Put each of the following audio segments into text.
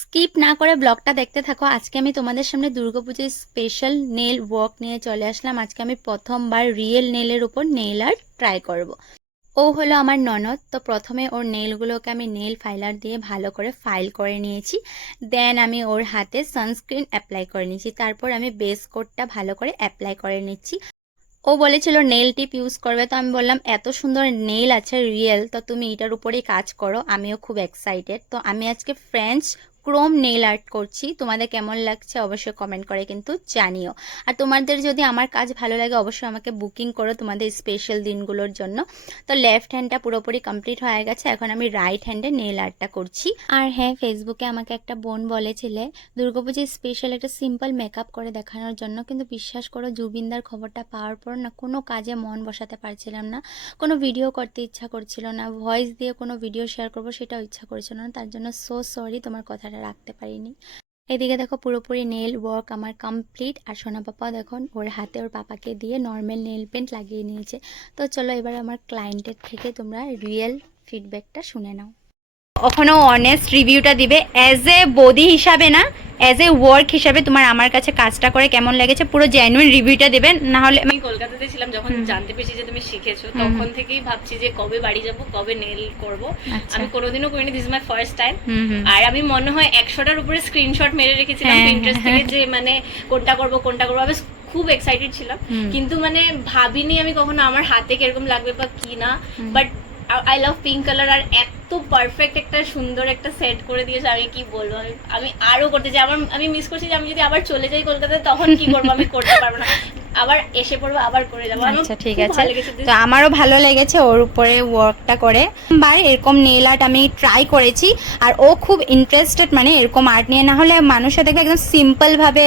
Skip না করে ব্লগটা দেখতে থাকো। আজকে আমি তোমাদের সামনে দুর্গাপূজার স্পেশাল নেল ওয়ার্ক নিয়ে চলে আসলাম। আজকে আমি প্রথমবার রিয়েল নেলের উপর নেল আর্ট ট্রাই করব। ও হলো আমার ননদ, তো প্রথমে ওর নেলগুলোকে আমি নেল ফাইলার দিয়ে ভালো করে ফাইল করে নিয়েছি। দেন আমি ওর হাতে সানস্ক্রিন অ্যাপ্লাই করে নিয়েছি। তারপর আমি বেস কোটটা ভালো করে অ্যাপ্লাই করে নিচ্ছি। ও বলেছিল নেল টিপ ইউজ করবে, তো আমি বললাম এত সুন্দর নেল আছে রিয়েল, তো তুমি এটার উপরেই কাজ করো। আমিও খুব এক্সাইটেড। তো আমি আজকে ফ্রেঞ্চ ক্রোম নেল আর্ট করছি। তোমাদের কেমন লাগছে অবশ্যই কমেন্ট করে কিন্তু জানিও। আর তোমাদের যদি আমার কাজ ভালো লাগে অবশ্যই আমাকে বুকিং করো তোমাদের স্পেশাল দিনগুলোর জন্য। তো লেফট হ্যান্ডটা পুরোপুরি কমপ্লিট হয়ে গেছে, এখন আমি রাইট হ্যান্ডে নেল আর্টটা করছি। আর হ্যাঁ, ফেসবুকে আমাকে একটা বোন বলেছিলে দুর্গাপূজায় স্পেশাল একটা সিম্পল মেকআপ করে দেখানোর জন্য, কিন্তু বিশ্বাস করো জুবিনদার খবরটা পাওয়ার পর না কোনো কাজে মন বসাতে পারছিলাম না। কোনো ভিডিও করতে ইচ্ছা করছিল না, ভয়েস দিয়ে কোনো ভিডিও শেয়ার করবো সেটাও ইচ্ছা করছিল না। তার জন্য সো সরি, তোমার কথাটা রাখতে পারিনি। এদিকে দেখো পুরোপুরি নেল ওয়ার্ক আমার কমপ্লিট। আর সোনা পাপা দেখুন ওর হাতে ওর পাপাকে দিয়ে নর্মাল নেল পেন্ট লাগিয়ে নিয়েছে। তো চলো এবার আমার ক্লায়েন্টের থেকে তোমরা রিয়েল ফিডব্যাকটা শুনে নাও। কখনো অনেস্ট রিভিউটা দিবে অ্যাজ এ বডি হিসাবে না, অ্যাজ এ ওয়ার্ক হিসাবে তোমার আমার কাছে কাজটা করে কেমন লেগেছে পুরো জেনুইন রিভিউটা দেবেন। না হলে আমি কলকাতাতে ছিলাম যখন জানতে পেরেছি যে তুমি শিখেছো, তখন থেকেই ভাবছি যে কবে বাড়ি যাব, কবে নেল করব। আমি কোনোদিনও করিনি, this is my first time. আর আমি মনে হয় 100টার উপরে স্ক্রিনশট মেরে রেখেছিলাম পিন্টারেস্ট থেকে, যে মানে কোনটা করব কোনটা করবো। আমি খুব এক্সাইটেড ছিলাম, কিন্তু মানে ভাবিনি আমি কখনো আমার হাতে কিরকম লাগবে বা কি না। But I love pink colour, আর এত পারফেক্ট একটা সুন্দর একটা সেট করে দিয়েছে, আমি কি বলবো। আমি আরো করতে চাই। আমি মিস করছি যে আমি যদি আবার চলে যাই কলকাতায় তখন কি করবো, আমি করতে পারবো না। আবার এসে পড়বো, আবার করে যাবো। আচ্ছা ঠিক আছে, তো আমারও ভালো লেগেছে ওর উপরে ওয়ার্কটা করে। এরকম নেল আর্ট আমি ট্রাই করেছি, আর ও খুব ইন্টারেস্টেড মানে এরকম আর্ট নিয়ে। না হলে মানুষের দেখবে একদম সিম্পল ভাবে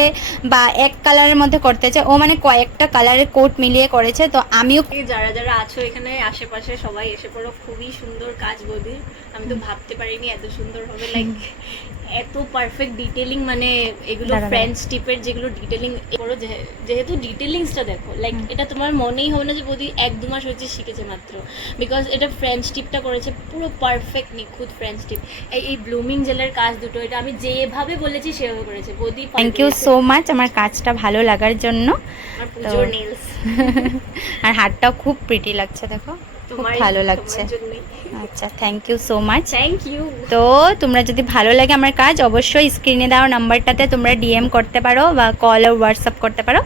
বা এক কালারের মধ্যে করতে চায়, ও মানে কয়েকটা কালারের কোট মিলিয়ে করেছে। তো আমিও যারা যারা আছো এখানে আশেপাশে সবাই এসে পড়ো, খুবই সুন্দর কাজ বৌদির। আমি তো ভাবতে পারিনি এত সুন্দর হবে, লাইক এত পারফেক্ট ডিটেলিং। মানে এগুলো ফ্রেঞ্চ টিপের যেগুলো ডিটেলিং করো, যেহেতু ডিটেলিংসটা দেখো, লাইক এটা তোমার মনেই হবে না যে বৌদি 1-2 মাস হয়েছে শিখেছে মাত্র, বিকজ এটা ফ্রেঞ্চ টিপটা করেছে পুরো পারফেক্ট নিখুঁত ফ্রেঞ্চ টিপ। এই ব্লুমিং জেলের কাজ দুটো, এটা আমি যেভাবে বলেছি সেভাবে করেছে বৌদি। থ্যাংক ইউ সো মাচ আমার কাজটা ভালো লাগার জন্য। আমার পুজোর নেলস আর হাতটাও খুব প্রিটি লাগছে, দেখো খুব ভালো লাগছে। আচ্ছা thank you so much. Thank you. তো তোমরা যদি ভালো লাগে আমার কাজ অবশ্যই স্ক্রিনে দেওয়া নাম্বারটাতে তোমরা ডিএম করতে পারো বা কল আর হোয়াটসঅ্যাপ করতে পারো।